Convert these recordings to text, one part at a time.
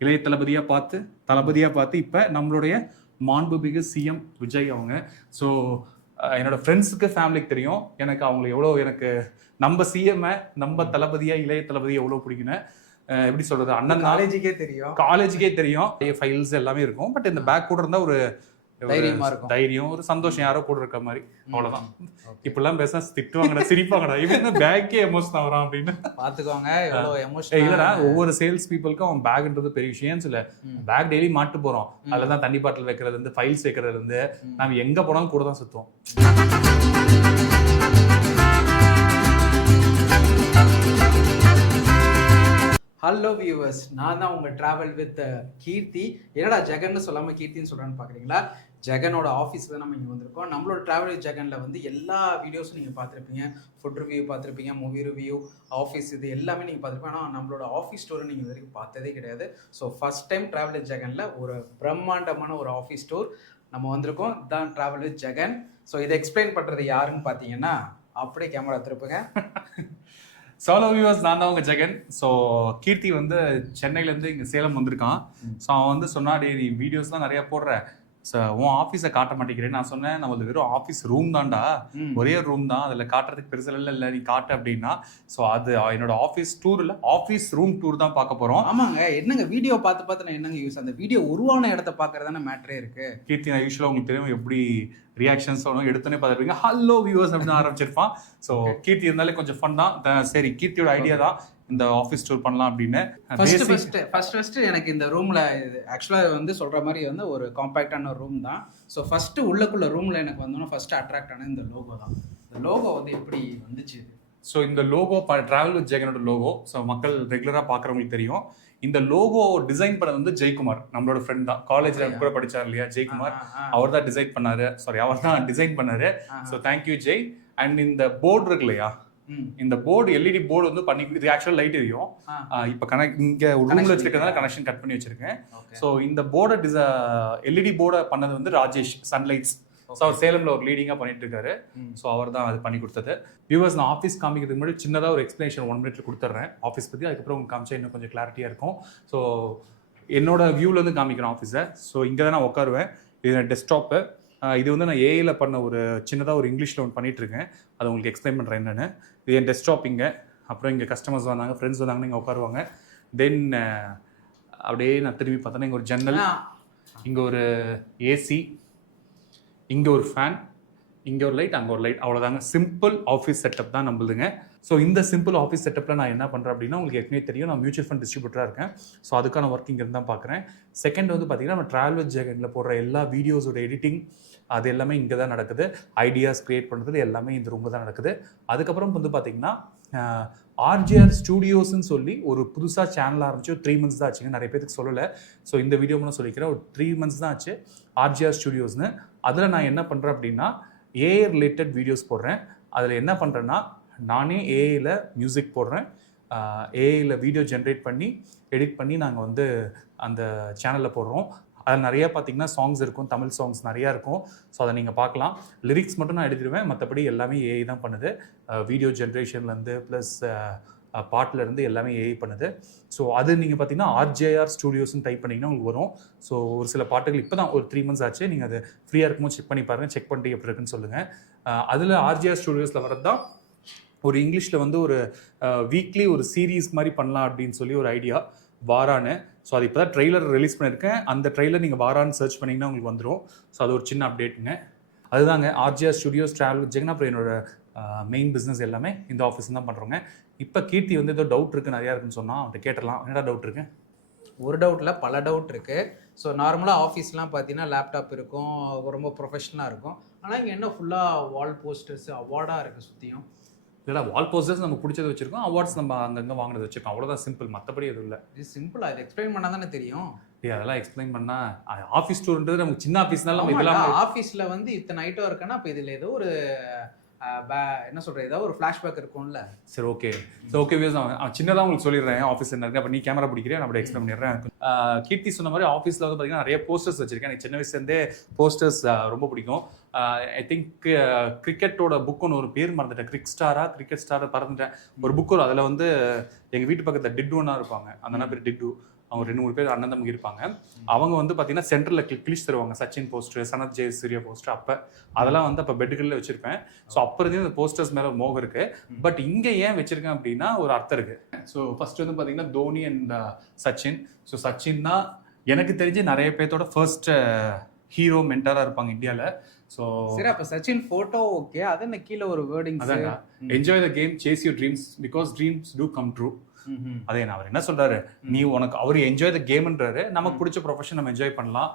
இளைய தளபதியாக பார்த்து இப்போ நம்மளுடைய மாண்புமிகு சிஎம் விஜய் அவங்க. ஸோ என்னோட ஃப்ரெண்ட்ஸுக்கு ஃபேமிலிக்கு தெரியும் எனக்கு அவங்களை எவ்வளோ எனக்கு நம்ம சிஎம்ஐ நம்ம தளபதியா இளைய தளபதியை எவ்வளோ பிடிக்குன்னு. எப்படி சொல்றது, அண்ணன் காலேஜுக்கே தெரியும் ஃபைல்ஸ் எல்லாமே இருக்கும். பட் இந்த பேக் கூட இருந்தால் ஒரு தைரியம் ஒரு சந்தோஷம், யாரோ கூட இருக்க மாதிரி, அவ்வளவுதான். இப்பெல்லாம் பேச திட்டுவாங்கடா சிரிப்பாங்கடா இவன் பேக்கே எமோஷன் ஆகிறான் அப்படின்னு பாத்துக்கோங்க. இல்லடா, ஒவ்வொரு சேல்ஸ் பீப்புளுக்கும் அவன் பேக்ன்றது பெரிய விஷயம் இல்ல. பேக் டெய்லி மாட்டு போறோம், அதுலதான் தண்ணி பாட்டில் வைக்கிறதுல இருந்து ஃபைல்ஸ் வைக்கிறதுல இருந்து நம்ம எங்க போனாலும் கூட தான் சுத்துவோம். ஹலோ வியூவர்ஸ், நான் தான் உங்கள் ட்ராவல் வித் கீர்த்தி. என்னடா ஜெகன்னு சொல்லாமல் கீர்த்தின்னு சொல்கிறான்னு பார்க்குறீங்களா? ஜெகனோட ஆஃபீஸ் தான் நம்ம இங்கே வந்திருக்கோம். நம்மளோட ட்ராவல் வித் ஜெகனில் வந்து எல்லா வீடியோஸும் நீங்கள் பார்த்துருப்பீங்க. ஃபுட் ரிவ்யூ பார்த்துருப்பீங்க, மூவி ரிவ்யூ, ஆஃபீஸ், இது எல்லாமே நீங்கள் பார்த்துருப்பீங்க. ஆனால் நம்மளோட ஆஃபீஸ் ஸ்டோரை நீங்கள் வரைக்கும் பார்த்ததே கிடையாது. So first time travel with ஜெகனில் ஒரு பிரம்மாண்டமான ஒரு ஆஃபீஸ் ஸ்டோர் நம்ம வந்திருக்கோம். தான் ட்ராவல் வித் ஜெகன். ஸோ இதை எக்ஸ்பிளைன் பண்ணுறது யாருன்னு பார்த்தீங்கன்னா, அப்படியே கேமரா திருப்புங்க. சோலோ வியூவர்ஸ், நான் தான் உங்க ஜெகன். ஸோ கீர்த்தி வந்து சென்னையிலேருந்து இங்கே சேலம் வந்திருக்கான். ஸோ அவன் வந்து சொன்னாடி, நீ வீடியோஸ்லாம் நிறையா போடுற, ஸோ உன் ஆஃபீஸை காட்ட மாட்டேங்கிறேன். நான் சொன்னேன், நம்மளது வெறும் ஆஃபீஸ் ரூம் தான்டா, ஒரே ரூம் தான், அதில் காட்டுறதுக்கு பெருசில் இல்லை, நீ காட்டு அப்படின்னா. ஸோ அது என்னோட ஆஃபீஸ் டூர் இல்லை, ஆஃபீஸ் ரூம் டூர் தான் பார்க்க போகிறோம். ஆமாங்க, என்னங்க வீடியோ பார்த்து நான் என்னங்க யூஸ், அந்த வீடியோ உருவான இடத்த பார்க்கறதான மேட்டரே இருக்கு. கீர்த்தி நான் யூஸ்வலாக உங்களுக்கு தெரியும் எப்படி ரியாக்ஷன்ஸ் ஒன்றும் எடுத்தோன்னே பார்த்துருப்பீங்க, ஹலோ வியூவர்ஸ் அப்படின்னு ஆரம்பிச்சிருப்பான். ஸோ கீர்த்தி இருந்தாலே கொஞ்சம் ஃபன் தான். சரி, கீர்த்தியோட ஐடியா தான் இந்த ஆஃபீஸ் டூர் பண்ணலாம் அப்படின்னு. ஃபர்ஸ்ட் எனக்கு இந்த ரூம்ல ஆக்சுவலாக வந்து சொல்ற மாதிரி வந்து ஒரு காம்பேக்டான ரூம் தான். ஸோ ஃபர்ஸ்ட் உள்ளக்குள்ள ரூம்ல எனக்கு வந்தோன்னா ஃபர்ஸ்ட் அட்ராக்ட் ஆன இந்த லோகோ தான். இந்த லோகோ வந்து எப்படி வந்துச்சு? ஸோ இந்த லோகோ டிராவல் வித் ஜெகனோட லோகோ. ஸோ மக்கள் ரெகுலராக பார்க்குறவங்களுக்கு தெரியும். இந்த லோகோ டிசைன் பண்ணது வந்து ஜெயக்குமார், நம்மளோட ஃப்ரெண்ட் தான், காலேஜ்ல கூட படிச்சார் இல்லையா ஜெயக்குமார், அவர் தான் டிசைன் பண்ணாரு. அவர் தான் டிசைன் பண்ணாரு. So thank you Jai. அண்ட் இந்த போர்டு இருக்கு இல்லையா, இந்த போர்டு எல்இடி போர்டு வந்து பண்ணி, இது ஆக்சுவலா லைட் எரியும். இப்போ இங்க ரூம்ல வச்சிருக்கிறதால கனெக்ஷன் கட் பண்ணி வச்சிருக்கேன். ஸோ இந்த போர்டை எல்இடி போர்டை பண்ணது வந்து ராஜேஷ் சன்லைட்ஸ். ஸோ அவர் சேலம்ல ஒரு லீடிங்காக பண்ணிட்டு இருக்காரு. ஸோ அவர் தான் அது பண்ணி கொடுத்தது. வியூவர்ஸ், நான் ஆஃபீஸ் காமிக்கிறதுக்கு முன்னாடி சின்னதாக ஒரு எக்ஸ்பிளேஷன் 1 minute கொடுத்துட்றேன் ஆஃபீஸ் பற்றி. அதுக்கப்புறம் உங்களுக்கு காமிச்சா இன்னும் கொஞ்சம் கிளாரிட்டியாக இருக்கும். ஸோ என்னோட வியூலேருந்து காமிக்கிறேன் ஆஃபீஸை. ஸோ இங்கே தான் நான் உட்காருவேன். இது டெஸ்க்டாப்பு. இது வந்து நான் ஏஐல பண்ண ஒரு சின்னதாக ஒரு இங்கிலீஷில் ஒன்று பண்ணிட்டு இருக்கேன். அதை உங்களுக்கு எக்ஸ்பிளைன் பண்ணுறேன் என்னென்னு. இது என் டெஸ்க்டாப் இங்கே. அப்புறம் இங்கே கஸ்டமர்ஸ் வந்தாங்க, ஃப்ரெண்ட்ஸ் வந்தாங்கன்னு இங்கே உட்காருவாங்க. தென் அப்படியே நான் திரும்பி பார்த்தோன்னா இங்கே ஒரு ஜன்னல், இங்கே ஒரு ஏசி, இங்கே ஒரு ஃபேன், இங்கே ஒரு லைட், அங்கே ஒரு லைட், அவ்வளோதாங்க. சிம்பிள் ஆஃபீஸ் செட்டப் தான் நம்மளுதுங்க. ஸோ இந்த சிம்பிள் ஆஃபீஸ் செட்டப்பில் நான் என்ன பண்ணுறேன் அப்படின்னா, உங்களுக்கு ஏற்கனவே தெரியும், நான் மியூச்சுவல் ஃபண்ட் டிஸ்ட்ரிபியூட்டராக இருக்கேன். ஸோ அதுக்கான ஒர்க் இங்கே தான் பார்க்குறேன். செகண்ட் வந்து பார்த்தீங்கன்னா, நம்ம ட்ராவல் வித் ஜெகனில் போடுற எல்லா வீடியோஸோட எடிட்டிங் அது எல்லாமே இங்கே தான் நடக்குது. ஐடியாஸ் கிரியேட் பண்ணுறது எல்லாமே இந்த ரூமில் தான் நடக்குது. அதுக்கப்புறம் வந்து பார்த்தீங்கன்னா, RJR ஸ்டுடியோஸ்ன்னு சொல்லி ஒரு புதுசாக சேனல் ஆரம்பிச்சு 3 months தான் ஆச்சுங்க. நிறைய பேருக்கு சொல்லலை. ஸோ இந்த வீடியோ மூலம் சொல்லிக்கிறேன், ஒரு 3 months தான் ஆச்சு RJR ஸ்டுடியோஸ்னு. அதில் நான் என்ன பண்ணுறேன் அப்படின்னா, ஏஐ ரிலேட்டட் வீடியோஸ் போடுறேன். அதில் என்ன பண்ணுறேன்னா, நானே ஏஐயில் மியூசிக் போடுறேன், ஏஐயில் வீடியோ ஜென்ரேட் பண்ணி எடிட் பண்ணி நாங்கள் வந்து அந்த சேனலில் போடுறோம். அதில் நிறையா பார்த்தீங்கன்னா சாங்ஸ் இருக்கும், தமிழ் சாங்ஸ் நிறையா இருக்கும். ஸோ அதை நீங்கள் பார்க்கலாம். லிரிக்ஸ் மட்டும் நான் எழுதிடுவேன், மற்றபடி எல்லாமே ஏஐ தான் பண்ணுது. வீடியோ ஜென்ரேஷன்லேருந்து ப்ளஸ் பாட்டிலேருந்து எல்லாமே ஏஐ பண்ணுது. ஸோ அது நீங்கள் பார்த்தீங்கன்னா RJR ஸ்டுடியோஸ்ன்னு டைப் பண்ணிங்கன்னா உங்களுக்கு வரும். ஸோ ஒரு சில பாட்டுகள் இப்போ தான் ஒரு 3 months ஆச்சு. நீங்கள் அது ஃப்ரீயாக இருக்கும்போது செக் பண்ணி பாருங்கள். செக் பண்ணிட்டு எப்படி இருக்குன்னு சொல்லுங்கள். அதில் RJR ஸ்டுடியோஸில் வரது தான் ஒரு இங்கிலீஷில் வந்து ஒரு வீக்லி ஒரு சீரீஸ் மாதிரி பண்ணலாம் அப்படின்னு சொல்லி ஒரு ஐடியா, வாரான்னு. ஸோ அது இப்போ தான் ட்ரெய்லர் ரிலீஸ் பண்ணியிருக்கேன். அந்த ட்ரெய்லர் நீங்கள் வாரான்னு சர்ச் பண்ணிங்கன்னா உங்களுக்கு வந்துடும். ஸோ அது ஒரு சின்ன அப்டேட்டுங்க. அதுதாங்க RJR studios, travel with Jagan. அப்புறம் என்னோட மெயின் பிஸ்னஸ் எல்லாமே இந்த ஆஃபீஸ் தான் பண்ணுறோங்க. இப்போ கீர்த்தி வந்து ஏதோ டவுட் இருக்குது, நிறையா இருக்குன்னு சொன்னால் அவன்கிட்ட கேட்டலாம். என்னடா டவுட் இருக்குது? ஒரு டவுட்டில் பல டவுட் இருக்குது. ஸோ நார்மலாக ஆஃபீஸ்லாம் பார்த்தீங்கன்னா லேப்டாப் இருக்கும், ரொம்ப ப்ரொஃபஷனலாக இருக்கும். ஆனால் இங்கே என்ன ஃபுல்லாக வால் போஸ்டர்ஸ், அவார்டாக இருக்குது சுற்றியும். இல்லை, வால் போஸ்டர்ஸ் நம்ம பிடிச்சது வச்சிருக்கோம், அவார்ட்ஸ் நம்ம அங்கங்கே வாங்கினது வச்சிருக்கோம், அவ்வளோதான். சிம்பிள், மற்றபடி எதுவும் இல்லை. இது சிம்பிளாக இது எக்ஸ்பிளைன் பண்ணால் தானே தெரியும். அதெல்லாம் எக்ஸ்பிளைன் பண்ணால் ஆஃபீஸ் டூர்ன்றது நமக்கு சின்ன ஆஃபீஸ்னால நம்ம இதெல்லாம் ஆஃபீஸில் வந்து இத்தனை ஐட்டம் இருக்குன்னா இப்போ இதில் ஏதோ ஒரு என்ன சொல்கிறது, ஏதோ ஒரு ஃப்ளாஷ்பேக் இருக்கும்ல. சரி, ஓகே. ஸோ ஓகே வியூஸ், நான் சின்னதாக உங்களுக்கு சொல்லிடுறேன் ஆஃபீஸ் என்ன இருக்குது. அப்போ நீ கேமரா பிடிக்கிறேன், நான் அப்படி எக்ஸ்பிளைன் பண்ணிடுறேன். கீர்த்தி சொன்ன மாதிரி ஆஃபீஸில் வந்து பார்த்தீங்கன்னா நிறைய போஸ்டர்ஸ் வச்சிருக்கேன். எனக்கு சின்ன வயசுலேருந்தே போஸ்டர்ஸ் ரொம்ப பிடிக்கும். ஐ திங்க் கிரிக்கெட்டோட புக் ஒன்று ஒரு பேர் மறந்துட்டேன், கிரிக்கெட் ஸ்டாரா பறந்துட்டேன், ஒரு புக் வரும். அதில் வந்து எங்கள் வீட்டு பக்கத்தில் டிட்டுன்னா இருப்பாங்க, அந்த பேர் டிட்டு. அவங்க 2-3 பேர் அண்ணன் தம்பி இருப்பாங்க. அவங்க வந்து பார்த்தீங்கன்னா சென்டரில் கிழிச்சு தருவாங்க, சச்சின் போஸ்டர், சனத் ஜெய் சூர்யா போஸ்டர். அப்போ அதெல்லாம் வந்து அப்போ பெட்டுகளில் வச்சிருப்பேன். ஸோ அப்போ இருந்து இந்த போஸ்டர்ஸ் மேலே மோகம் இருக்கு. பட் இங்கே ஏன் வச்சிருக்கேன் அப்படின்னா ஒரு அர்த்தம் இருக்கு. ஸோ ஃபர்ஸ்ட் வந்து பார்த்தீங்கன்னா தோனி அண்ட் சச்சின். ஸோ சச்சின்னா எனக்கு தெரிஞ்சு நிறைய பேர்த்தோட ஃபர்ஸ்ட் ஹீரோ மென்டராக இருப்பாங்க இந்தியாவில். ஸோ சரி, அப்போ சச்சின் ஃபோட்டோ ஓகே, அது கீழே ஒரு வேர்டிங், அதாங்க, enjoy the game, chase your dreams because dreams do come true. அதே நான் அவர் என்ன சொல்றாரு, நீ உனக்கு அவரு என்ஜாய் த கேம்ன்றாரு, நமக்கு பிடிச்ச ப்ரொஃபஷன் நம்ம என்ஜாய் பண்ணலாம்,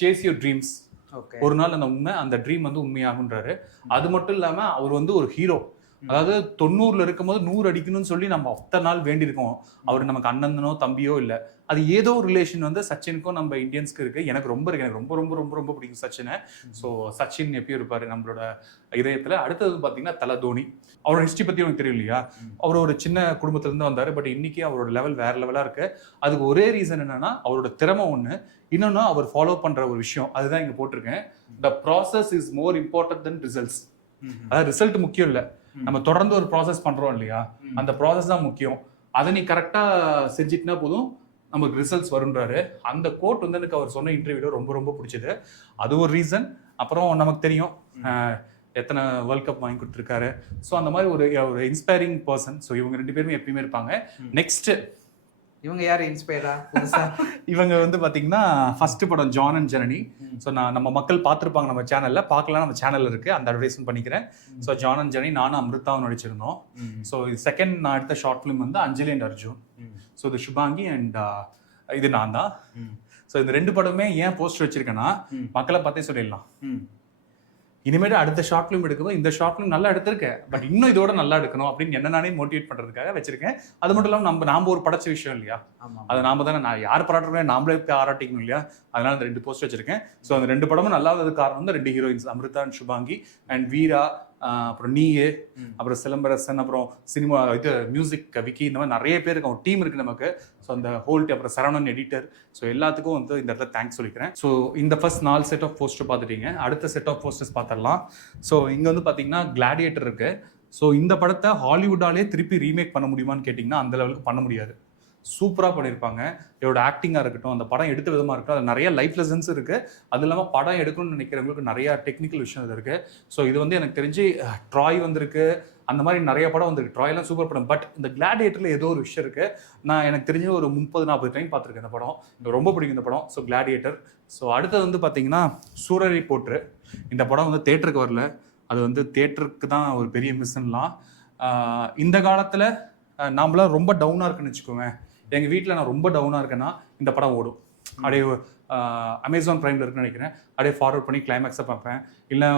சேஸ் யுவர் ட்ரீம்ஸ், ஒரு நாள் அந்த உண்மை அந்த ட்ரீம் வந்து உண்மையாகுன்றாரு. அது மட்டும் இல்லாம அவர் வந்து ஒரு ஹீரோ. அதாவது 90ல இருக்கும்போது 100 அடிக்கணும்னு சொல்லி நம்ம அத்தனை நாள் வேண்டியிருக்கோம். அவர் நமக்கு அண்ணனோ தம்பியோ இல்லை, அது ஏதோ ஒரு ரிலேஷன் வந்து சச்சினுக்கும் நம்ம இந்தியன்ஸ்க்கு இருக்கு. எனக்கு ரொம்ப இருக்கு, எனக்கு ரொம்ப ரொம்ப ரொம்ப ரொம்ப பிடிக்கும் சச்சினை. ஸோ சச்சின் எப்பயும் இருப்பாரு நம்மளோட இதயத்துல. அடுத்தது பாத்தீங்கன்னா தல தோனி. அவரோட ஹிஸ்டரி பத்தி உங்களுக்கு தெரியும் இல்லையா, அவர் ஒரு சின்ன குடும்பத்துல இருந்து வந்தாரு. பட் இன்னைக்கு அவரோட லெவல் வேற லெவலா இருக்கு. அதுக்கு ஒரே ரீசன் என்னன்னா அவரோட திறமை ஒண்ணு, இன்னொன்னு அவர் ஃபாலோ பண்ற ஒரு விஷயம். அதுதான் இங்க போட்டிருக்கேன், the process is more important then results. அதாவது ரிசல்ட் முக்கியம் இல்லை, நம்ம தொடர்ந்து ஒரு ப்ராசஸ் பண்றோம் இல்லையா, அந்த ப்ராசஸ் தான் முக்கியம். அதை நீ கரெக்டா செஞ்சிட்டுனா போதும், நமக்கு ரிசல்ட்ஸ் வருன்றாரு. அந்த கோட் வந்து எனக்கு அவர் சொன்ன இன்டர்வியூல ரொம்ப ரொம்ப பிடிச்சது. அது ஒரு ரீசன். அப்புறம் நமக்கு தெரியும் எத்தனை வேர்ல்ட் கப் வாங்கி கொடுத்துருக்காரு. ஸோ அந்த மாதிரி ஒரு இன்ஸ்பைரிங் பர்சன். ஸோ இவங்க 2 பேருமே எப்பயுமே இருப்பாங்க. நெக்ஸ்ட் இவங்க யாரு இன்ஸ்பயரா? இவங்க வந்து பாத்தீங்கன்னா ஃபர்ஸ்ட் படம் ஜான் அண்ட் ஜனனி. ஸோ நம்ம மக்கள் பார்த்துருப்பாங்க நம்ம சேனல்ல, பார்க்கலாம், நம்ம சேனல்ல இருக்கு, அந்த அட்வர்டைஸ்மெண்ட் பண்ணிக்கிறேன். ஸோ ஜான் அண்ட் ஜனனி நானும் அமிர்தாவும் நடிச்சிருந்தோம். ஸோ இது செகண்ட் நான் எடுத்த ஷார்ட் ஃபிலிம் வந்து அஞ்சலி அண்ட் அர்ஜுன். ஸோ இது சுபாங்கி அண்ட் இது நான் தான். ஸோ இந்த 2 படமே ஏன் போஸ்டர் வச்சிருக்கேன்னா மக்களை பார்த்தே சொல்லிடலாம், இனிமேட்டு அடுத்த ஷார்ட் ஃபிலிம் எடுக்கும்போது இந்த ஷார்ட் ஃபிலிம் நல்லா எடுத்திருக்கேன், பட் இன்னும் இதோட நல்லா எடுக்கணும் அப்படின்னு என்ன நானே மோட்டிவேட் பண்றதுக்காக வச்சிருக்கேன். அது மட்டும் இல்லாமல் நாம ஒரு படைச்ச விஷயம் இல்லையா, அது நாம தானே, நான் யார் பாராட்டுறோம் நாமளே ஆராட்டிக்கணும் இல்லையா, அதனால அந்த 2 போஸ்ட் வச்சிருக்கேன். ஸோ அந்த 2 படமும் நல்லா இருந்தது காரணம் வந்து 2 heroines, Amritha and Shubhangi and Veera, அப்புறம் நீயே, அப்புறம் சிலம்பரசன், அப்புறம் சினிமா இது மியூசிக் விக்கி, இந்த மாதிரி நிறைய பேர் இருக்கு, டீம் இருக்கு நமக்கு. ஸோ அந்த ஹோல் அப்புறம் சரவணன் எடிட்டர். ஸோ எல்லாத்துக்கும் வந்து இந்த இடத்துல தேங்க்ஸ் சொல்லிக்கிறேன். ஸோ இந்த ஃபர்ஸ்ட் 4 செட் ஆஃப் போஸ்டர் பார்த்துட்டீங்க, அடுத்த செட் ஆஃப் போஸ்டர்ஸ் பார்த்துடலாம். ஸோ இங்கே வந்து பார்த்தீங்கன்னா கிளாடியேட்டர் இருக்கு. ஸோ இந்த படத்தை ஹாலிவுட்டாலே திருப்பி ரீமேக் பண்ண முடியுமான்னு கேட்டிங்கன்னா அந்த லெவலுக்கு பண்ண முடியாது. சூப்பராக பண்ணியிருப்பாங்க. இதோட ஆக்டிங்காக இருக்கட்டும், அந்த படம் எடுத்த விதமாக இருக்கட்டும், அது நிறைய லைஃப் லெசன்ஸ் இருக்குது. அது இல்லாமல் படம் எடுக்கணும்னு நினைக்கிறவங்களுக்கு நிறையா டெக்னிக்கல் விஷயம் இது இருக்குது. ஸோ இது வந்து எனக்கு தெரிஞ்சு ட்ராய் வந்திருக்கு, அந்த மாதிரி நிறைய படம் வந்திருக்கு. ட்ராய்லாம் சூப்பர் படம். பட் இந்த கிளாடியேட்டரில் ஏதோ ஒரு விஷயம் இருக்குது. நான் எனக்கு தெரிஞ்சு ஒரு 30-40 டைம் பார்த்துருக்கேன் இந்த படம். எனக்கு ரொம்ப பிடிக்கும் இந்த படம். So gladiator. ஸோ அடுத்தது வந்து பார்த்தீங்கன்னா சூரரை போற்று. இந்த படம் வந்து தேட்டருக்கு வரல, அது வந்து தேட்டருக்கு தான் ஒரு பெரிய மிஸ்ஸன்லாம். இந்த காலத்தில் நாம்ளாம் ரொம்ப டவுனாக இருக்குன்னு வச்சுக்கோங்க, எங்கள் வீட்டில் நான் ரொம்ப டவுனாக இருக்கேன்னா இந்த படம் ஓடும். அப்படியே அமேசான் ப்ரைமில் இருக்குன்னு நினைக்கிறேன், அப்படியே ஃபார்வர்ட் பண்ணி கிளைமேக்ஸை பார்ப்பேன், இல்லை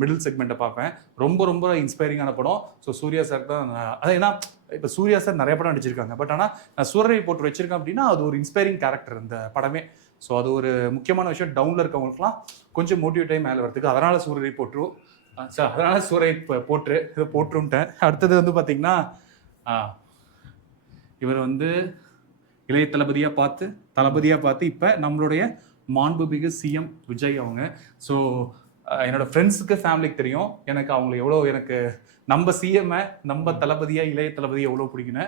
மிடில் செக்மெண்ட்டை பார்ப்பேன். ரொம்ப ரொம்ப இன்ஸ்பைரிங்கான படம். ஸோ சூர்யா சார் தான். அது ஏன்னா இப்போ சூர்யா சார் நிறைய படம் நடிச்சிருக்காங்க, பட் ஆனால் நான் சூரரை போட்டு வச்சிருக்கேன் அப்படின்னா அது ஒரு இன்ஸ்பைரிங் கேரக்டர் இந்த படமே. ஸோ அது ஒரு முக்கியமான விஷயம், டவுனில் இருக்கவங்களுக்குலாம் கொஞ்சம் மோட்டிவேட்டாகி மேலே வரதுக்கு. அதனால் சூரரை போட்டுரும். சார் அதனால் சூரை போட்டு இதை போட்டுருன்ட்டேன். அடுத்தது வந்து பார்த்தீங்கன்னா இவர் வந்து இளைய தளபதியாக பார்த்து இப்போ நம்மளுடைய மாண்புமிகு சிஎம் விஜய் அவங்க. ஸோ என்னோட ஃப்ரெண்ட்ஸுக்கு ஃபேமிலிக்கு தெரியும் எனக்கு அவங்களை எவ்வளோ, எனக்கு நம்ம சிஎம்ஐ நம்ம தளபதியா இளைய தளபதியை எவ்வளோ பிடிக்குன்னு.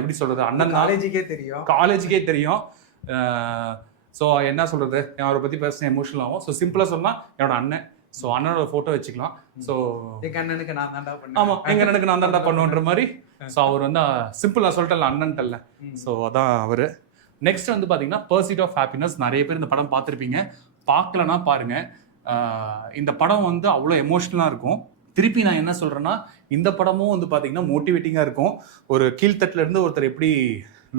எப்படி சொல்றது, அண்ணன் காலேஜுக்கே தெரியும். ஸோ என்ன சொல்றது, அவரை பற்றி பேச எமோஷனல் ஆகும். ஸோ சிம்பிளாக சொன்னால் என்னோட அண்ணன். ஸோ அண்ணனோட ஃபோட்டோ வச்சுக்கலாம். ஸோ எங்கள் அண்ணனுக்கு நான் தாண்டா பண்ணுவேன். ஆமாம், எங்கள் அண்ணனுக்கு நான் தாண்டா பண்ணுன்ற மாதிரி. ஸோ அவர் வந்து சிம்பிளாக சொல்லிட்டல அண்ணன்ட்டல்ல. ஸோ அதான் அவர். நெக்ஸ்ட் வந்து பார்த்தீங்கன்னா பர்சூட் ஆஃப் ஹாப்பினஸ். நிறைய பேர் இந்த படம் பார்த்துருப்பீங்க, பார்க்கலன்னா பாருங்க. இந்த படம் வந்து அவ்வளோ எமோஷ்னலாக இருக்கும். திருப்பி நான் என்ன சொல்கிறேன்னா, இந்த படமும் வந்து பார்த்தீங்கன்னா மோட்டிவேட்டிங்காக இருக்கும். ஒரு கீழ்த்தட்டிலேருந்து ஒருத்தர் எப்படி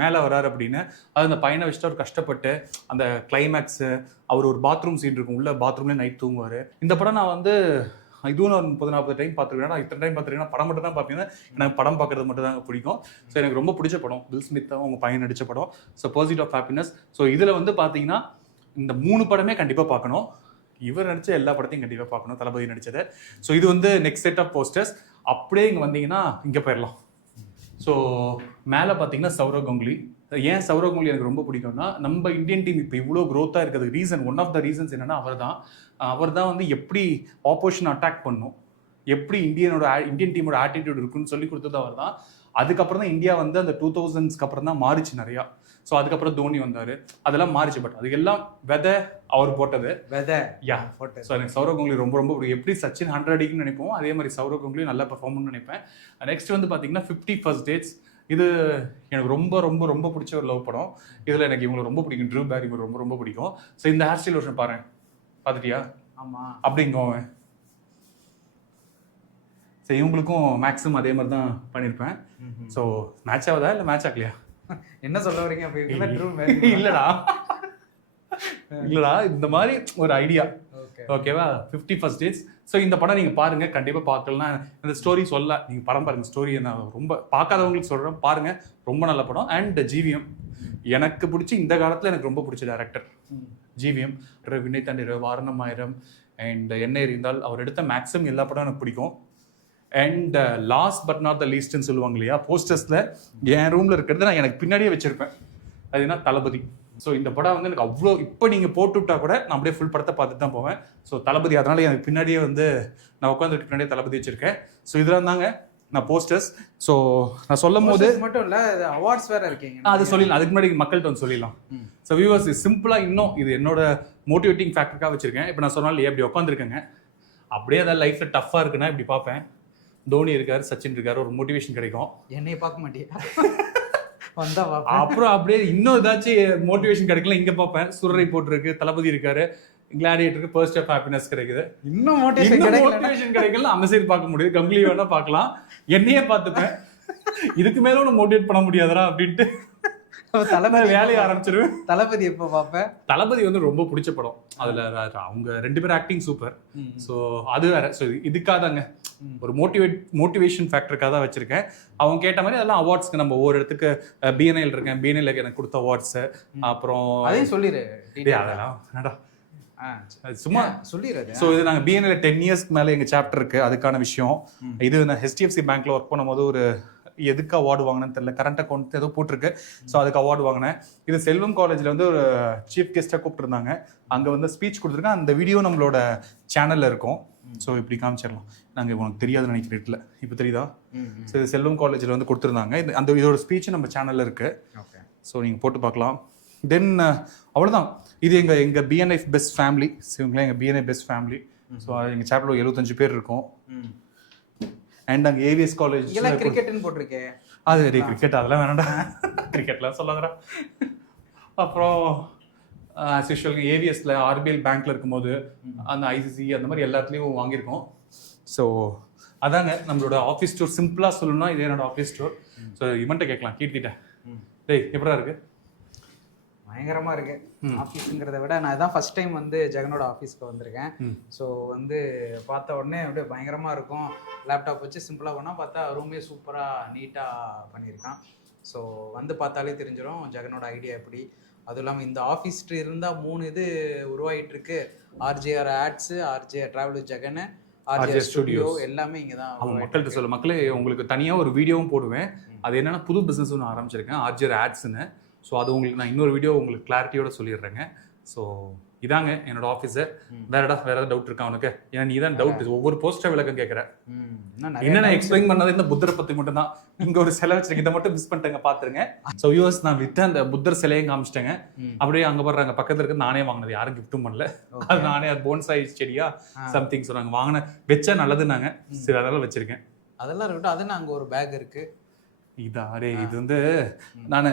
மேலே வராரு அப்படின்னு, அது அந்த பையனை வச்சுட்டு அவர் கஷ்டப்பட்டு அந்த கிளைமேக்ஸு, அவர் ஒரு பாத்ரூம் சீன் இருக்கும், உள்ள பாத்ரூம்லேயே நைட் தூங்குவார். இந்த படம் நான் வந்து இதுவும் ஒரு 30-40 டைம் பார்த்துருக்கேன். நான் இத்தனை டைம் பார்த்துருக்கேன், படம் மட்டும் தான் பார்ப்பீங்கன்னா எனக்கு படம் பார்க்குறது மட்டும் தான் பிடிக்கும். ஸோ எனக்கு ரொம்ப பிடிச்ச படம் வில் ஸ்மித் அவங்க பையன் நடித்த படம். So pursuit of happiness. So இதில் வந்து பார்த்தீங்கன்னா இந்த 3 படமே கண்டிப்பாக பார்க்கணும். இவர் நடித்த எல்லா படத்தையும் கண்டிப்பாக பார்க்கணும், தளபதி நடித்தது. ஸோ இது வந்து நெக்ஸ்ட் செட் ஆஃப் போஸ்டர்ஸ். அப்படியே இங்கே வந்தீங்கன்னா இங்கே போயிடலாம். ஸோ மேலே பார்த்தீங்கன்னா சௌரவ் கங்குலி, ஏன் சௌரவ் கங்குலி எனக்கு ரொம்ப பிடிக்கும்னா, நம்ம இந்தியன் டீம் இப்போ இவ்வளோ க்ரோத்தாக இருக்கிறது reason, one of the reasons என்னன்னா அவர் தான் வந்து எப்படி ஆப்போசிஷன் அட்டாக் பண்ணும், எப்படி இந்தியன் டீமோட ஆட்டிடியூட் இருக்குன்னு சொல்லி கொடுத்தது அவர் தான். அதுக்கப்புறம் தான் இந்தியா வந்து அந்த 2000ஸ்க்கு அப்புறம் தான் மாறிச்சு நிறையா. ஸோ அதுக்கப்புறம் தோனி வந்தார், அதெல்லாம் மாறிச்சு. பட் அதுக்கெல்லாம் விதை அவர் போட்டது. யா போட்டது. ஸோ எனக்கு சௌரவ் கங்குலி ரொம்ப ரொம்ப பிடிக்கும். எப்படி சச்சின் 100 அடிக்குன்னு நினைப்போம், அதே மாதிரி சௌரவ் கங்குலி நல்லா பெர்ஃபார்ம்னு நினைப்பேன். நெக்ஸ்ட் வந்து பார்த்தீங்கன்னா 50 First Dates. இது எனக்கு ரொம்ப ரொம்ப ரொம்ப பிடிச்ச ஒரு லவ் படம். இதில் எனக்கு இவங்களை ரொம்ப பிடிக்கும், ட்ரூ பேரிமோர் ரொம்ப ரொம்ப பிடிக்கும். ஸோ இந்த ஹேர் ஸ்டைல் வருஷன் பாருங்க, பார்த்துட்டியா? ஆமாம் அப்படிங்குவேன். ஸோ இவங்களுக்கும் மேக்ஸிமம் அதே மாதிரி தான் பண்ணியிருப்பேன். ஸோ மேட்ச் ஆகுதா இல்லை மேட்ச் ஆகலையா? என்ன சொல்ல வரீங்க? இல்லடா இல்லடா, இந்த மாதிரி ஒரு ஐடியா. ஓகேவா? 50 First Dates. ஸோ இந்த படம் நீங்கள் பாருங்க, கண்டிப்பாக பார்க்கலாம். இந்த ஸ்டோரி சொல்ல நீங்கள் படம் பாருங்க, ஸ்டோரி நான் ரொம்ப பார்க்காதவங்களுக்கு சொல்கிறேன், பாருங்க, ரொம்ப நல்ல படம். அண்ட் ஜிவிஎம் எனக்கு பிடிச்சி, இந்த காலத்தில் எனக்கு ரொம்ப பிடிச்ச டேரக்டர் ஜிவிஎம். விண்ணை தாண்டி வாரணம் ஆயிரம் அண்ட் என்ன இருந்தால் அவர் எடுத்த மேக்ஸிமம் எல்லா படம் எனக்கு பிடிக்கும். And last but not the லீஸ்ட்னு சொல்லுவாங்க இல்லையா, போஸ்டர்ஸில் என் ரூமில் இருக்கிறது நான் எனக்கு பின்னாடியே வச்சுருப்பேன். அதுனா தளபதி. ஸோ இந்த படம் வந்து எனக்கு அவ்வளோ, இப்போ நீங்கள் போட்டுவிட்டா கூட நான் அப்படியே ஃபுல் படத்தை பார்த்துட்டு தான் போவேன். ஸோ தளபதி, அதனால எனக்கு பின்னாடியே வந்து நான் உட்காந்துருக்கு பின்னாடியே தளபதி வச்சுருக்கேன். ஸோ இதெல்லாம் தாங்க நான் போஸ்டர்ஸ். ஸோ நான் சொல்லும் போது மட்டும் இல்லை, அவார்ட்ஸ் வேறு இருக்கீங்க, அது சொல்லிடலாம். அதுக்கு முன்னாடி மக்கள்கிட்ட வந்து சொல்லிடலாம். ஸோ வியூவர்ஸ், சிம்பிளாக இன்னும் இது என்னோட மோட்டிவேட்டிங் ஃபேக்டருக்காக வச்சுருக்கேன். இப்போ நான் சொன்னாலே எப்படி உட்காந்துருக்கேங்க, அப்படியே அதாவது லைஃப்பில் டஃப்பாக இருக்குன்னா இப்படி பார்ப்பேன். தோனி இருக்காரு, சச்சின் இருக்காரு, ஒரு மோட்டிவேஷன் கிடைக்கும். என்னைய பார்க்க மாட்டேன் அப்புறம் அப்படியே இன்னும் ஏதாச்சும் மோட்டிவேஷன் கிடைக்கல, இங்க பார்ப்பேன். சுரரை போட்டிருக்கு, தளபதி இருக்காரு, கிளாடியேட்டருக்கு ஃபர்ஸ்ட் ஆஃப் ஹாப்பினஸ் கிடைக்குது. இன்னும் மோட்டிவேஷன் கிடைக்கல, அந்த சைடு பார்க்க முடியுது, கங்குலி வேணா பார்க்கலாம். என்னையே பார்த்துப்பேன், இதுக்கு மேல ஒன்று மோட்டிவேட் பண்ண முடியாதரா அப்படின்ட்டு தளபதி வேலையை ஆரம்பிச்சிருவேன். தளபதி எப்போ பார்ப்பேன்? தளபதி வந்து ரொம்ப பிடிச்ச படம். அதுல அவங்க 2 பேரும் ஆக்டிங் சூப்பர். ஸோ அது வேற. ஸோ இதுக்காக தாங்க, ஒரு மோட்டிவேஷன் ஃபேக்டருக்காக தான் வச்சிருக்கேன். அவங்க கேட்ட மாதிரி அதெல்லாம் அவார்ட்ஸ்க்கு நம்ம ஒவ்வொரு இடத்துக்கு பிஎன்ஐல இருக்கேன், பிஎன்ஐல எனக்கு கொடுத்த அவார்ட்ஸ். அப்புறம் அதையும் சொல்லிடு. அதெல்லாம் சும்மா சொல்லிடுறது. ஸோ இது நாங்கள் பிஎன்ஐல 10 இயர்ஸ்க்கு மேலே எங்கள் சாப்டர் இருக்கு, அதுக்கான விஷயம். இது நான் ஹெச்டிஎஃப்சி பேங்க்ல ஒர்க் பண்ணும்போது ஒரு எதுக்கு அவார்டு வாங்கினேன்னு தெரியல, கரண்ட் அக்கௌண்ட் ஏதோ போட்டிருக்கு. ஸோ அதுக்கு அவார்டு வாங்கினேன். இது செல்வம் காலேஜில் வந்து ஒரு சீஃப் கெஸ்ட்டாக கூப்பிட்டுருந்தாங்க, அங்கே வந்து ஸ்பீச் கொடுத்துருக்கேன். அந்த வீடியோ நம்மளோட சேனலில் இருக்கும். ஸோ இப்படி காமிச்சிடலாம், நாங்கள் உனக்கு தெரியாதுன்னு நினைக்கிறேன், இப்போ தெரியுதா? ஸோ இது செல்வம் காலேஜில் வந்து கொடுத்துருந்தாங்க. இதோட ஸ்பீச் நம்ம சேனலில் இருக்குது. ஸோ நீங்கள் போட்டு பார்க்கலாம். தென் அவ்வளோதான். இது எங்கள் பிஎன்ஐ பெஸ்ட் ஃபேமிலி. இவங்களே எங்கள் பிஎன்ஐ பெஸ்ட் ஃபேமிலி. ஸோ எங்கள் சாப்டர் 75 பேர் இருக்கும். அண்ட் அங்கே ஏவிஎஸ் காலேஜ் கிரிக்கெட்னு போட்டிருக்கேன். அது கிரிக்கெட் அதெல்லாம் வேணாண்டா, கிரிக்கெட்லாம் சொல்லாதடா. அப்புறம் ஆஸ் யூஷுவல் ஏவிஎஸ்ல ஆர்பிஎல் பேங்க்ல இருக்கும்போது அந்த ஐசிசி அந்த மாதிரி எல்லாத்துலேயும் வாங்கியிருக்கோம். ஸோ அதாங்க நம்மளோட ஆஃபீஸ் ஸ்டோர். சிம்பிளாக சொல்லணும்னா இது என்னோட ஆஃபீஸ் ஸ்டோர். ஸோ இவன்ட்ட கேட்கலாம், கீர்த்திட்டேன், டேய் எப்படா இருக்கு? பயங்கரமா இருக்கு. ஆஃபீஸுங்கிறத விட நான் இதான் ஃபர்ஸ்ட் டைம் வந்து ஜெகனோட ஆஃபீஸ்க்கு வந்திருக்கேன். ஸோ வந்து பார்த்த உடனே அப்படியே பயங்கரமா இருக்கும். லேப்டாப் வச்சு சிம்பிளாக பண்ணால் பார்த்தா ரூமே சூப்பராக நீட்டாக பண்ணியிருக்கான். ஸோ வந்து பார்த்தாலே தெரிஞ்சிடும் ஜெகனோட ஐடியா எப்படி. அதுவும் இல்லாமல் இந்த ஆஃபீஸ் இருந்தால் 3 இது உருவாகிட்டு இருக்கு. RJR ads, RJR Travel With Jagan, RJR Studio எல்லாமே இங்கே தான். மக்கள்கிட்ட சொல்ல, மக்களே உங்களுக்கு தனியாக ஒரு வீடியோவும் போடுவேன். அது என்னன்னா புது பிஸ்னஸ் ஒன்று ஆரம்பிச்சிருக்கேன், RJR ஆட்ஸ்ன்னு. ஸோ அது உங்களுக்கு நான் இன்னொரு வீடியோ உங்களுக்கு கிளாரிட்டியோட சொல்லிடுறேங்க. ஸோ இதாங்க என்னோட ஆஃபீஸர். வேற ஏதாவது டவுட் இருக்கா உனக்கு? ஏன்னா நீ தான் டவுட் ஒவ்வொரு போஸ்டர் விளக்கம் கேட்குற. என்ன நான் எக்ஸ்பிளைன் பண்ணது இந்த புத்தரை பற்றி மட்டும் தான். இங்கே ஒரு சிலை வச்சிருக்கேன், இதை மட்டும் மிஸ் பண்ணிட்டேங்க, பார்த்துருங்க. ஸோ வியூவர்ஸ், நான் விட்டு அந்த புத்தர் சிலையும் காமிச்சிட்டேங்க. அப்படியே அங்கே போடுறாங்க பக்கத்தில் இருக்கு, நானே வாங்கினது, யாரும் கிஃப்ட்டும் பண்ணல. அது நானே, அது போன்சாய் செடியா சம்திங் சொன்னாங்க, வாங்கின வச்சா நல்லதுன்னாங்க. சரி அதெல்லாம் வச்சிருக்கேன். அதெல்லாம் இருக்கட்டும். அது அங்கே ஒரு பேக் இருக்கு. இது வந்து நான்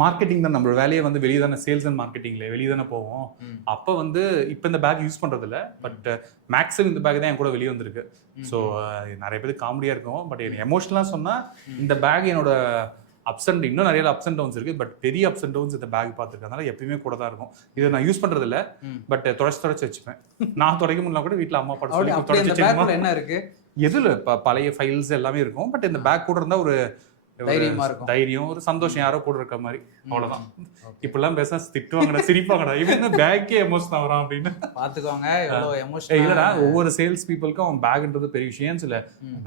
மார்க்கெட்டிங் தான், நம்மளோட வேலையை வந்து வெளியே தானே, சேல்ஸ் அண்ட் மார்க்கெட்டிங்ல வெளியே தானே போவோம். அப்போ வந்து இப்போ இந்த பேக் யூஸ் பண்றது இல்லை, பட் மேக்ஸிமம் இந்த பேக் தான் என் கூட வெளியே வந்திருக்கு. ஸோ நிறைய பேருக்கு காமெடியா இருக்கும், பட் எமோஷனலாக சொன்னா இந்த பேக் என்னோட அப்ஸ் அண்ட் இன்னும் நிறைய அப்ஸ் அண்ட் டவுன்ஸ் இருக்கு, பட் பெரிய அப்ஸ் அண்ட் டவுன்ஸ் இந்த பேக் பார்த்துருக்கனால எப்பயுமே கூட தான் இருக்கும். இதை நான் யூஸ் பண்றது இல்லை, பட் தொடச்சு வச்சுப்பேன். நான் துடைக்க முடியல கூட வீட்டில் அம்மா பாட்டு என்ன இருக்கு, எதுல பழைய ஃபைல்ஸ் எல்லாமே இருக்கும். பட் இந்த பேக் கூட இருந்தால் ஒரு தைரியமா இருக்கும், தைரியம், ஒரு சந்தோஷம், யாரோ கூட இருக்க மாதிரி, அவ்வளவுதான். இப்பெல்லாம் பேச திட்டுவாங்கடா, சிரிப்பாங்கடா, இவன் பேக்கே எமோஷன் ஆகுறான் அப்படின்னு பாத்துக்கோங்க. எவ்வளவு எமோஷனல். இல்லடா, ஒவ்வொரு சேல்ஸ் பீப்புளுக்கும் அவன் பேக்ன்றது பெரிய விஷயம் இல்ல.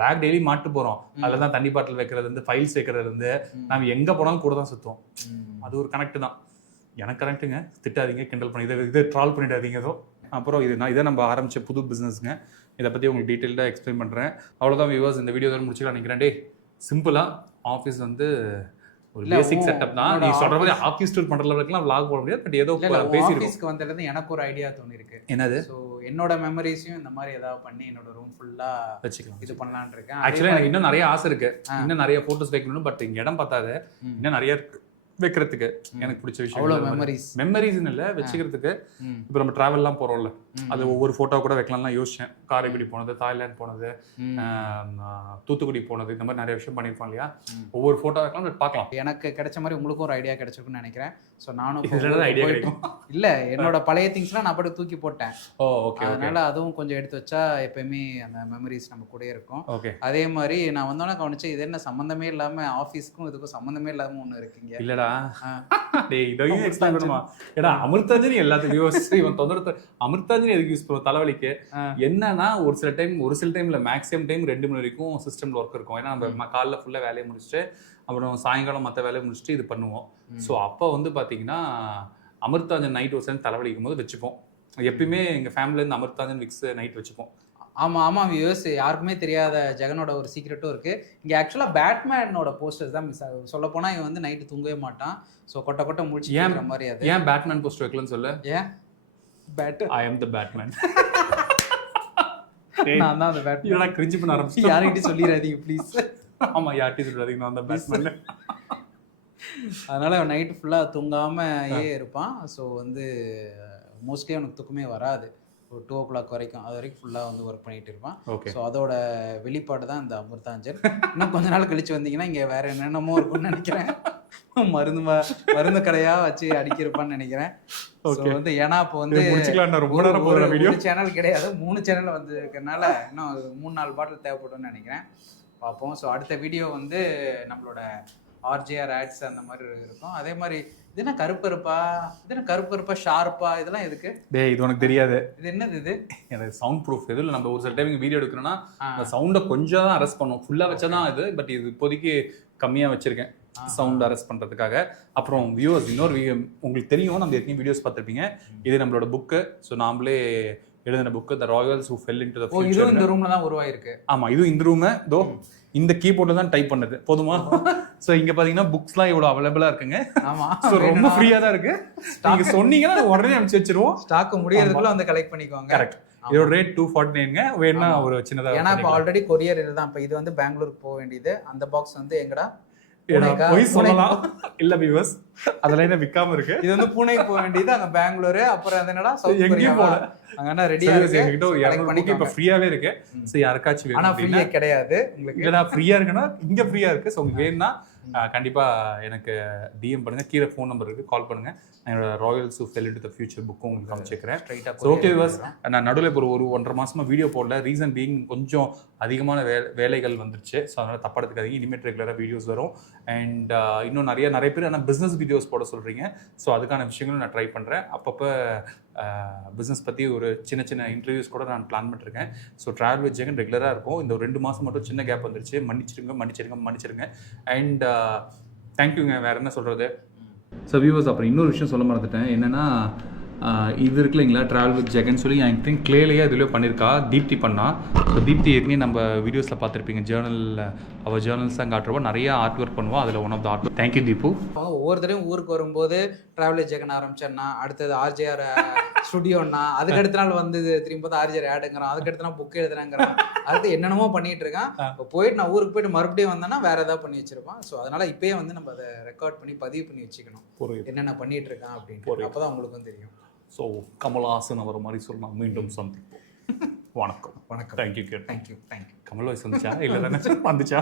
பேக் டெய்லி மாட்டு போறோம், அதுலதான் தண்ணி பாட்டில் வைக்கிறது இருந்து, ஃபைல்ஸ் வைக்கிறது இருந்து, நம்ம எங்க போனாலும் கூட தான் சுத்துவோம். அது ஒரு கனெக்ட் தான். எனக்கு கனெக்ட்டுங்க, திட்டாதீங்க, கிண்டல் பண்ணி இதை ட்ரால் பண்ணிடாதீங்க. ஏதோ அப்புறம் இதை நம்ம ஆரம்பிச்ச புது பிசினஸ்ங்க. இதை பத்தி உங்களுக்கு டீட்டெயில்டாக எக்ஸ்பிளைன் பண்றேன். அவ்வளவுதான் வியூவர்ஸ், இந்த வீடியோ முடிச்சுக்கலாம் நினைக்கிறேன். டே சிம்பிளா ஆஃபீஸ் வந்து ஒரு பேசிக் செட்டப் தான். நீ சொல்ற மாதிரி ஆஃபீஸ் டூர் பண்ற லெவலுக்குலாம் vlog போட முடியாது, பட் ஏதோ பேசிருக்கோம். ஆஃபீஸ்க்கு வந்தது எனக்கு ஒரு ஐடியா தோணி இருக்கு. என்னது? சோ என்னோட மெமரிஸையும் இந்த மாதிரி ஏதாவது பண்ணி என்னோட ரூம் ஃபுல்லா வச்சுக்கலாம், இது பண்ணலாம்னு இருக்கேன். ஆக்சுவலா எனக்கு இன்னும் நிறைய ஆசை இருக்கு, இன்னும் நிறைய போட்டோஸ் வைக்கணும், பட் இங்க இடம் பார்த்தாது. இன்னும் நிறைய வைக்கிறதுக்கு எனக்கு பிடிச்ச விஷயம் மெமரிஸ்ன்னு இல்லை, வச்சுக்கிறதுக்கு. இப்போ நம்ம டிராவல்லாம் போறோம்ல, அது ஒவ்வொரு போட்டோ கூட வைக்கலாம்லாம் யோசிச்சேன். காரைக்குடி போனது, தாய்லாந்து போனது, தூத்துக்குடி போனது, இந்த மாதிரி நிறைய விஷயம் பண்ணியிருப்போம் இல்லையா. ஒவ்வொரு போட்டோ வைக்கலாம், பார்க்கலாம். எனக்கு கிடைச்ச மாதிரி உங்களுக்கும் ஒரு ஐடியா கிடைச்சிருக்குன்னு நினைக்கிறேன். ஸோ நானும் ஐடியா கிடைக்கும். இல்லை, என்னோட பழைய திங்ஸ்லாம் நான் பாட்டு தூக்கி போட்டேன். ஓகே. அதனால அதுவும் கொஞ்சம் எடுத்து வச்சா எப்பயுமே அந்த மெமரிஸ் நம்ம கூட இருக்கும். ஓகே. அதே மாதிரி நான் வந்தோன்னே கவனிச்சேன், இது என்ன சம்பந்தமே இல்லாம ஆஃபீஸ்க்கும் இதுக்கும் சம்பந்தமே இல்லாம ஒன்று இருக்குங்க. இல்லடா இதையும் எக்ஸ்பிளைன் பண்ணுமா? ஏடா அமிர்தாஞ்சனி எல்லாத்துக்கும் இவன் தொந்தரத்து. அமிர்தாஞ்சனி எதுக்கு யூஸ் பண்ணுவோம்? தலைவலிக்கு. என்னன்னா ஒரு சில டைம்ல மேக்ஸிமம் டைம் 2 மணி வரைக்கும் சிஸ்டம்ல ஒர்க் இருக்கும். ஏன்னா நம்ம காலைல ஃபுல்லா வேலையை முடிச்சுட்டு அப்புறம் சாயங்காலம் மற்ற வேலையை முடிச்சுட்டு இது பண்ணுவோம். ஸோ அப்போ வந்து பாத்தீங்கன்னா அமிர்தாஞ்சன் நைட் ஒரு சேர்ந்து தலைவலிக்கும் போது வச்சுப்போம். எப்பயுமே எங்க ஃபேமிலில இருந்து அமிர்தாஞ்சன் விக்ஸ் நைட் வச்சுப்போம். ஆமாம் வியூவர்ஸ், யாருக்குமே தெரியாத ஜெகனோட ஒரு சீக்ரெட்டும் இருக்குது. இங்கே ஆக்சுவலாக பேட்மேனோட போஸ்டர்ஸ் தான் மிஸ் ஆகும். சொல்ல போனால் இவன் வந்து நைட்டு தூங்கவே மாட்டான். ஸோ கொட்டை முடிச்சுக்கிற மாதிரி. அது ஏன் பேட்மேன் போஸ்டர் வைக்கலன்னு சொல்லு. ஏன் ஐ எம் த பேட்மேன். நான் தான் அந்த பேட்மேன். கிரிஞ்சு பண்ண ஆரம்பிச்சு யார்கிட்டயும் சொல்லிடாதீங்க ப்ளீஸ். ஆமா, யார்கிட்டயும் சொல்லிடாதீங்க, நான் தான் பேட்மேன். அதனால அவன் நைட்டு ஃபுல்லாக தூங்காமையே இருப்பான். ஸோ வந்து மோஸ்ட்லி அவனுக்கு தூக்கமே வராது. ஒரு 2 o'clock வரைக்கும், அது வரைக்கும் ஃபுல்லாக வந்து ஒர்க் பண்ணிட்டு இருப்பான். ஸோ அதோட வெளிப்பாடு தான் இந்த அமிர்தாஞ்சன். இன்னும் கொஞ்ச நாள் கழிச்சு வந்தீங்கன்னா இங்கே வேற என்னென்னமோ இருக்கும்னு நினைக்கிறேன். மருந்து கடையாக வச்சு அடிக்கிறப்பான்னு நினைக்கிறேன். வந்து ஏன்னா இப்போ வந்து சேனல் கிடையாது, 3 சேனல் வந்து இருக்கிறதுனால இன்னும் 3-4 பாட்டில் தேவைப்படும்னு நினைக்கிறேன். பார்ப்போம். ஸோ அடுத்த வீடியோ வந்து நம்மளோட RJR ஆட்ஸ் அந்த மாதிரி இருக்கும். அதே மாதிரி இது என்ன கருப்பருப்பா ஷார்ப்பா, இதெல்லாம் எதுக்கு? இது உனக்கு தெரியாது. இது என்னது? இது எனக்கு சவுண்ட் ப்ரூஃப். எதுல நம்ம ஒரு சில டைம் வீடியோ எடுக்கிறோம்னா அந்த சவுண்டை கொஞ்சம் தான் அரெஸ்ட் பண்ணும், ஃபுல்லா வச்சாதான் இது. பட் இது இப்போதைக்கு கம்மியா வச்சிருக்கேன் சவுண்ட் அரெஸ்ட் பண்றதுக்காக. அப்புறம் வியூவர்ஸ், இன்னொரு உங்களுக்கு தெரியும், நம்ம ஏற்கனவே வீடியோஸ் பார்த்துருப்பீங்க. இது நம்மளோட புக்கு. ஸோ நாமளே எழுதின book, the royals who fell into the future. இது இந்த ரூம்ல தான் உருவாயிருக்கு. ஆமா, இது இந்த ரூம். தோ இந்த கீபோர்ட்ல தான் டைப் பண்ணது, போதுமா? சோ இங்க பாத்தீங்கன்னா புக்ஸ்லாம் இவ்வளவு அவைலபிளா இருக்குங்க. ஆமா, சோ ரொம்ப ஃப்ரீயா தான் இருக்கு. நீங்க சொன்னீங்கன்னா உடனே அனுப்பிச்சு வச்சிருவோம். ஸ்டாக் முடியறதுக்குள்ள வந்து கலெக்ட் பண்ணிக்கோங்க. கரெக்ட். இதோட ரேட் 249ங்க. வேணா ஒரு சின்னதா, ஏன்னா இப்போ ஆல்ரெடி கொரியர் இதுதான். இப்போ இது வந்து பெங்களூருக்கு போக வேண்டியது. அந்த பாக்ஸ் வந்து எங்கடா போய் சொல்லலாம் இல்ல வியூவர்ஸ், அதெல்லாம் என்ன விக்காம இருக்கு. இது வந்து பூனேக்கு போக வேண்டியது, அங்க பெங்களூரு. அப்புறம் அது என்னடா சவுத் கொரியா போல. அங்கனா ரெடியா இருக்கு. என்கிட்ட 200 இப்ப ஃப்ரீயாவே இருக்கு. சோ யாருக்காச்சும் வேணும். ஆனா ஃப்ரீயா கிடையாது உங்களுக்கு. இல்லடா, ஃப்ரீயா இருக்குன்னா இங்க ஃப்ரீயா இருக்கு. சோ உங்களுக்கு வேணும்னா கண்டிப்பா எனக்கு DM பண்ணுங்க. கீழே ஃபோன் நம்பர் இருக்கு, கால் பண்ணுங்க. என்னோட royals who fell into the future புக்கும் உங்களுக்கு காமிச்சிக்கிறேன். ஓகே வியூவர்ஸ், நான் நடுவில் இப்போ ஒரு 1.5 மாசமா வீடியோ போடல. ரீசன் பீயிங் கொஞ்சம் அதிகமான வேலைகள் வந்துருச்சு. ஸோ அதனால தப்படுறதுக்காக இனிமேட் ரெகுலராக வீடியோஸ் வரும். அண்ட் இன்னும் நிறைய பேர் ஆனால் பிஸ்னஸ் வீடியோஸ் போட சொல்கிறீங்க. ஸோ அதுக்கான விஷயங்களும் நான் ட்ரை பண்ணுறேன். அப்பப்போ பிஸ்னஸ் பற்றி ஒரு சின்ன இன்டர்வியூஸ் கூட நான் பிளான் பண்ணிருக்கேன். ஸோ ட்ராவல் வித் ஜெகன் ரெகுலராக இருக்கும். இந்த ஒரு 2 மாதம் மட்டும் சின்ன கேப் வந்துருச்சு. மன்னிச்சிருங்க. அண்ட் தேங்க்யூங்க. வேறு என்ன சொல்கிறது? ஸோ வியூவர்ஸ், அப்புறம் இன்னொரு விஷயம் சொல்ல மறந்துட்டேன். என்னென்னா இது இருக்கு இல்லைங்களா, ட்ராவல் வித் ஜெகன் சொல்லி ஐ திங்க் கிளேலேயே இதுலேயே பண்ணியிருக்கா, தீப்தி பண்ணா. ஸோ தீப்தி ஏற்கனவே நம்ம வீடியோஸில் பார்த்துருப்பீங்க. அவள் ஜேர்னல்ஸ் தான் காட்டுறப்போ நிறைய ஆர்ட் ஒர்க் பண்ணுவோம். அதில் one of the art. Thank you Deepu. ஒவ்வொரு தடவையும் ஊருக்கு வரும்போது ட்ராவல் வித் ஜெகன் ஆரம்பிச்சேன்னா, அடுத்தது RJR ஸ்டுடியோன்னா, அதுக்கு அடுத்த நாள் வந்து திரும்ப RJR ஆடுங்கிறான், அதுக்கு அடுத்த நாள் புக் எழுதுறாங்கிறான், அடுத்து என்னென்னமோ பண்ணிட்டு இருக்கான். இப்போ போயிட்டு நான் ஊருக்கு போயிட்டு மறுபடியும் வந்தேன்னா வேற ஏதாவது பண்ணி வச்சிருப்பான். ஸோ அதனால இப்பயே வந்து நம்ம அதை ரெக்கார்ட் பண்ணி பதிவு பண்ணி வச்சுக்கணும், என்னென்ன பண்ணிட்டு இருக்கான் அப்படின்னு. அப்போதான் உங்களுக்கும் தெரியும். ஸோ கமல்ஹாசன் அவர் மாதிரி சொல்லலாம். மீண்டும் சந்திப்போம். வணக்கம். தேங்க்யூ. கமல் வாய்ஸ் வந்துச்சா இல்லை தானே வந்துச்சா?